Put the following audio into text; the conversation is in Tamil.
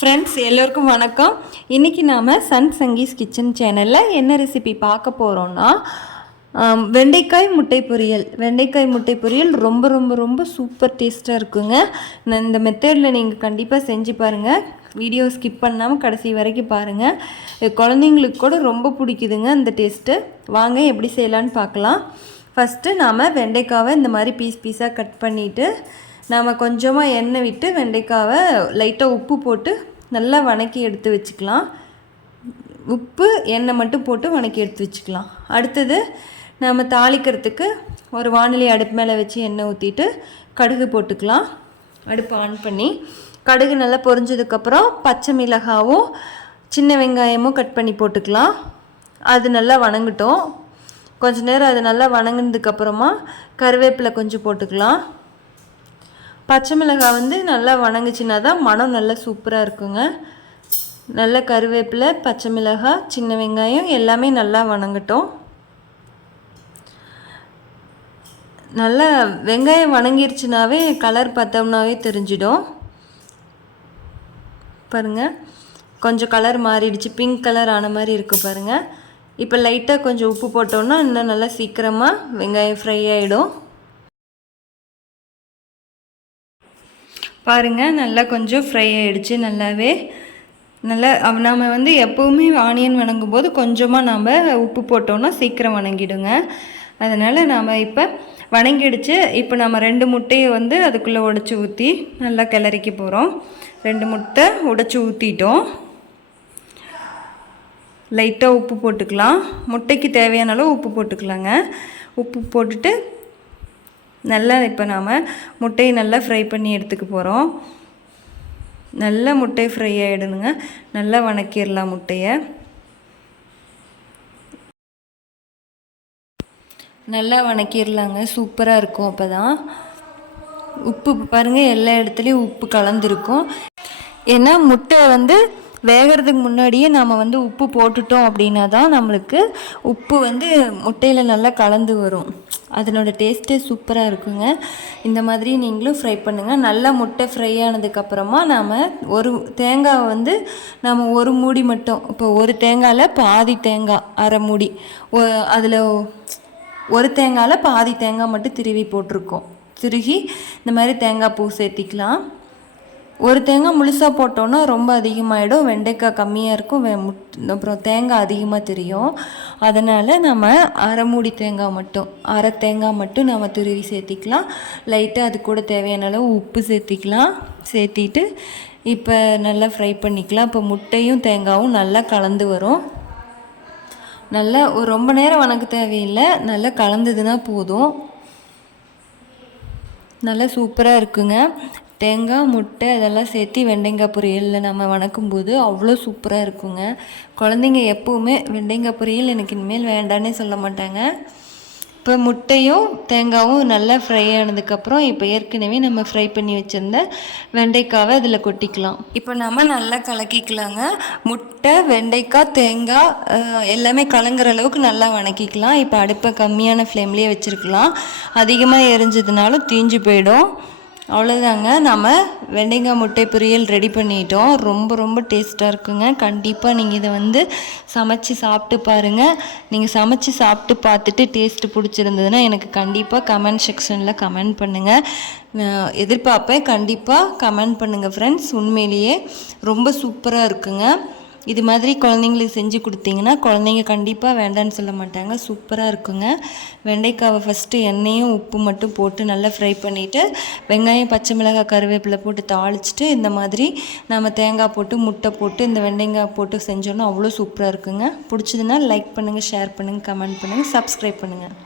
ஃப்ரெண்ட்ஸ் எல்லோருக்கும் வணக்கம். இன்றைக்கி நாம் சன் சங்கீஸ் கிச்சன் சேனலில் என்ன ரெசிபி பார்க்க போகிறோன்னா வெண்டைக்காய் முட்டை பொரியல். வெண்டைக்காய் முட்டை பொரியல் ரொம்ப ரொம்ப ரொம்ப சூப்பர் டேஸ்ட்டாக இருக்குங்க. இந்த மெத்தடில் நீங்கள் கண்டிப்பாக செஞ்சு பாருங்கள். வீடியோ ஸ்கிப் பண்ணாமல் கடைசி வரைக்கும் பாருங்கள். குழந்தைங்களுக்கு கூட ரொம்ப பிடிக்குதுங்க இந்த டேஸ்ட்டு. வாங்க எப்படி செய்யலான்னு பார்க்கலாம். ஃபஸ்ட்டு நாம் வெண்டைக்காவை இந்த மாதிரி பீஸாக கட் பண்ணிவிட்டு நாம் கொஞ்சமாக எண்ணெய் விட்டு வெண்டைக்காவை லைட்டாக உப்பு போட்டு நல்லா வணக்கி எடுத்து வச்சுக்கலாம். உப்பு எண்ணெய் மட்டும் போட்டு வணக்கி எடுத்து வச்சுக்கலாம். அடுத்தது நம்ம தாளிக்கிறதுக்கு ஒரு வானிலை அடுப்பு மேலே வச்சு எண்ணெய் ஊற்றிட்டு கடுகு போட்டுக்கலாம். அடுப்பு ஆன் பண்ணி கடுகு நல்லா பொரிஞ்சதுக்கப்புறம் பச்சை மிளகாவும் சின்ன வெங்காயமும் கட் பண்ணி போட்டுக்கலாம். அது நல்லா வணங்கட்டும். கொஞ்ச நேரம் அது நல்லா வணங்கினதுக்கப்புறமா கருவேப்பிலை கொஞ்சம் போட்டுக்கலாம். பச்சை மிளகாய் நல்லா வணங்குச்சின்னா தான் மனம் நல்லா சூப்பராக இருக்குங்க. நல்லா கருவேப்பிலை, பச்சை மிளகாய், சின்ன வெங்காயம் எல்லாமே நல்லா வணங்கட்டும். நல்லா வெங்காயம் வணங்கிருச்சுனாவே கலர் பார்த்தோம்னாவே தெரிஞ்சிடும். பாருங்கள், கொஞ்சம் கலர் மாறிடுச்சு, பிங்க் கலர் ஆன மாதிரி இருக்குது பாருங்கள். இப்போ லைட்டாக கொஞ்சம் உப்பு போட்டோன்னா இன்னும் நல்லா சீக்கிரமாக வெங்காயம் ஃப்ரை ஆகிடும். பாருங்கள், நல்லா கொஞ்சம் ஃப்ரை ஆகிடுச்சு. நல்லாவே நல்லா நாம் எப்போவுமே ஆனியன் வணங்கும் போது கொஞ்சமாக நாம் உப்பு போட்டோன்னா சீக்கிரம் வணங்கிடுங்க. அதனால் நாம் இப்போ வணங்கிடுச்சு. இப்போ நம்ம 2 முட்டையை அதுக்குள்ளே உடச்சி ஊற்றி நல்லா கிளறிக்க போகிறோம். 2 முட்டை உடச்சி ஊற்றிட்டோம். லைட்டாக உப்பு போட்டுக்கலாம். முட்டைக்கு தேவையான அளவு உப்பு போட்டுக்கலாங்க. உப்பு போட்டுட்டு நல்லா இப்போ நாம் முட்டையை நல்லா ஃப்ரை பண்ணி எடுத்துக்க போகிறோம். நல்லா முட்டை ஃப்ரை ஆகிடுங்க. நல்லா வணக்கிடலாம் முட்டையை. நல்லா வணக்கிடலாங்க, சூப்பராக இருக்கும். அப்போ தான் உப்பு பாருங்கள், எல்லா இடத்துலையும் உப்பு கலந்துருக்கும். ஏன்னா முட்டை வேகிறதுக்கு முன்னாடியே நாம் உப்பு போட்டுட்டோம் அப்படின்னா தான் நம்மளுக்கு உப்பு முட்டையில் நல்லா கலந்து வரும். அதனோட டேஸ்ட்டே சூப்பராக இருக்குங்க. இந்த மாதிரி நீங்களும் ஃப்ரை பண்ணுங்கள். நல்லா முட்டை ஃப்ரை ஆனதுக்கப்புறமா நாம் ஒரு தேங்காவை நாம் ஒரு மூடி மட்டும், இப்போ ஒரு தேங்காயில் பாதி தேங்காய், அரை மூடி, அதில் ஒரு தேங்காயில் பாதி தேங்காய் மட்டும் திருவி போட்டிருக்கோம். திருகி இந்த மாதிரி தேங்காய் பூ சேர்த்திக்கலாம். ஒரு தேங்காய் முழுசாக போட்டோன்னா ரொம்ப அதிகமாகிடும், வெண்டைக்காய் கம்மியாக இருக்கும், அப்புறம் தேங்காய் அதிகமாக தெரியும். அதனால் நம்ம அரை மூடி தேங்காய் மட்டும், அரை தேங்காய் மட்டும் நம்ம துருவி சேர்த்திக்கலாம். லைட்டாக அது கூட தேவையான அளவு உப்பு சேர்த்திக்கலாம். சேர்த்திட்டு இப்போ நல்லா ஃப்ரை பண்ணிக்கலாம். இப்போ முட்டையும் தேங்காயும் நல்லா கலந்து வரும். நல்லா ரொம்ப நேரம் வணக்க தேவையில்லை, நல்லா கலந்ததுன்னா போதும். நல்லா சூப்பராக இருக்குங்க. தேங்காய், முட்டை இதெல்லாம் சேர்த்து வெண்டைக்காய் பொரியலில் நம்ம வணக்கும்போது அவ்வளோ சூப்பராக இருக்குங்க. குழந்தைங்க எப்போவுமே வெண்டைக்காய் பொரியல் எனக்கு இனிமேல் வேண்டான்னே சொல்ல மாட்டாங்க. இப்போ முட்டையும் தேங்காயும் நல்லா ஃப்ரை ஆனதுக்கப்புறம் இப்போ ஏற்கனவே நம்ம ஃப்ரை பண்ணி வச்சுருந்த வெண்டைக்காவை அதில் கொட்டிக்கலாம். இப்போ நம்ம நல்லா கலக்கிக்கலாங்க. முட்டை, வெண்டைக்காய், தேங்காய் எல்லாமே கலங்குற அளவுக்கு நல்லா வணக்கிக்கலாம். இப்போ அடுப்பை கம்மியான ஃப்ளேம்லேயே வச்சுருக்கலாம். அதிகமாக எரிஞ்சதுனாலும் தீஞ்சு போயிடும். அவ்வளோதாங்க, நம்ம வெண்டைக்காய் முட்டை பொரியல் ரெடி பண்ணிட்டோம். ரொம்ப ரொம்ப டேஸ்ட்டாக இருக்குங்க. கண்டிப்பாக நீங்கள் இதை சமைச்சு சாப்பிட்டு பாருங்கள். நீங்கள் சமைச்சு சாப்பிட்டு பார்த்துட்டு டேஸ்ட்டு பிடிச்சிருந்ததுன்னா எனக்கு கண்டிப்பாக கமெண்ட் செக்ஷனில் கமெண்ட் பண்ணுங்கள். எதிர்பார்ப்பேன். கண்டிப்பாக கமெண்ட் பண்ணுங்கள் ஃப்ரெண்ட்ஸ். உண்மையிலேயே ரொம்ப சூப்பராக இருக்குங்க. இது மாதிரி குழந்தைங்களுக்கு செஞ்சு கொடுத்தீங்கன்னா குழந்தைங்க கண்டிப்பாக வேண்டான்னு சொல்ல மாட்டாங்க. சூப்பராக இருக்குங்க. வெண்டைக்காவை ஃபஸ்ட்டு எண்ணெயும் உப்பு மட்டும் போட்டு நல்லா ஃப்ரை பண்ணிவிட்டு வெங்காயம், பச்சை மிளகாய், கருவேப்பிலை போட்டு தாளிச்சிட்டு இந்த மாதிரி நம்ம தேங்காய் போட்டு முட்டை போட்டு இந்த வெண்டைக்காய் போட்டு செஞ்சோன்னா அவ்வளோ சூப்பராக இருக்குங்க. பிடிச்சதுன்னா லைக் பண்ணுங்கள், ஷேர் பண்ணுங்கள், கமெண்ட் பண்ணுங்கள், சப்ஸ்கிரைப் பண்ணுங்கள்.